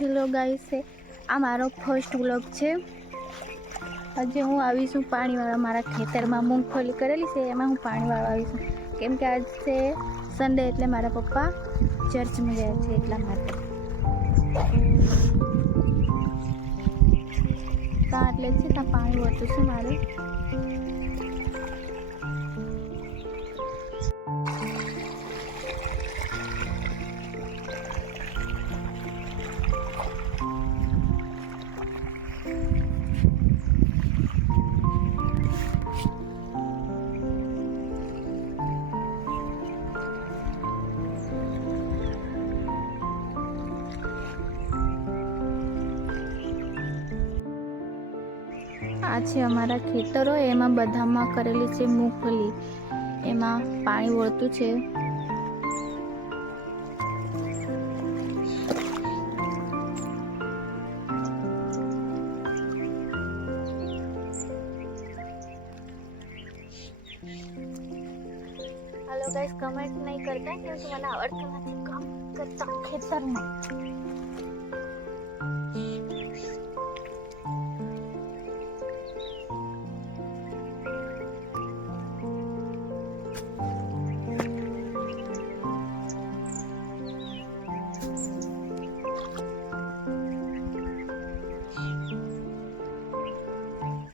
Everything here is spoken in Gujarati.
હેલો ગાઈસ આ મારો ફર્સ્ટ વ્લોગ છે. આજે હું આવીશું પાણીવાળા મારા ખેતરમાં મૂંગફળી કરેલી છે, એમાં હું પાણીવાળા આવીશું. કેમ કે આજ છે સન્ડે એટલે મારા પપ્પા ચર્ચમાં ગયા છે એટલા માટે. ત્યાં એટલે છે ત્યાં પાણી વધતું છે મારે. આ છે અમારા ખેતરો, એમાં બધામાં કરેલી છે મૂંગફલી એમાં પાણી વળતું છે. હેલો ગાઈસ કમેન્ટ નહીં કરતા, કેમ કે મને આવડતું નથી. કામ કરતા ખેતરમાં.